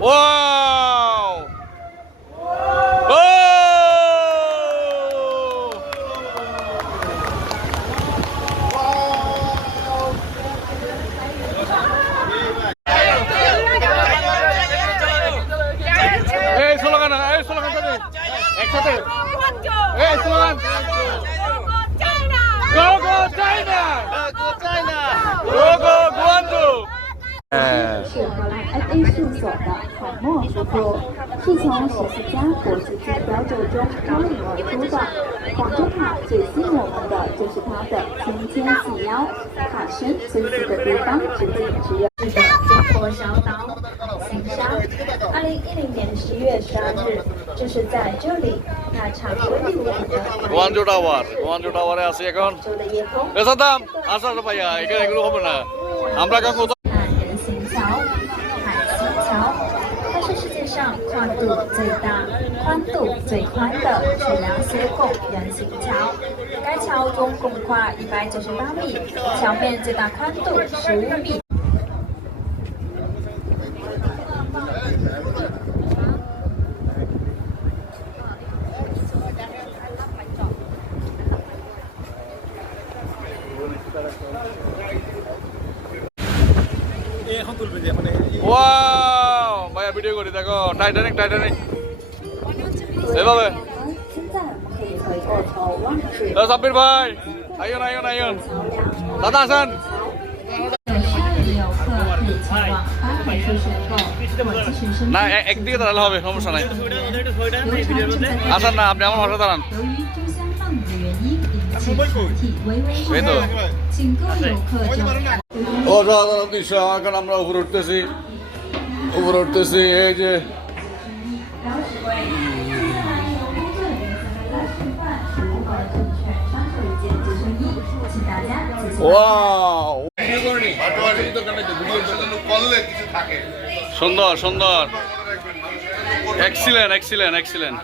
Wow! Oh! Hey, slogan tadi. Eksaté. Hey, slogan. Go go China! Go China! Go go Guangzhou! 是荷兰 FA 事务所的海默夫妇，是从14家国际竞标者中脱颖而出的。广州塔最吸引我们的就是它的纤纤细腰，塔身最细的地方直径只有是的中国小岛新沙。2010年11月12日，就是在这里那场威力无比的Guangzhou Tower আছে এখন সাদ্দাম আসার ভাইয়া এখানে এগুলো হবে না আমরা এখন কোথাও 人行桥、海西桥，它是世界上跨度最大、宽度最宽的质量斜拱人行桥。该桥总共跨198米，桥面最大宽度15米。ওয়াও ভাইয়া ভিডিও করি দেখো টাইটানিক এভাবে 现在我们可以回过头望去。 সাব্বির ভাই আইন দাদা আসেন 游客可以前往巴海市水口国际学生 না একদিকে দাঁড়ালে হবে সমস্যা নাই 游船正在开 আসেন না আপনি আমার পাশে দাঁড়ান 由于珠江浪的原因，引起船体微微晃动，请各游客就 অসাধারণ দৃশ্য এখন আমরা উপরে উঠতেছি এই যে ওয়াও সুন্দর এক্সিলেন্ট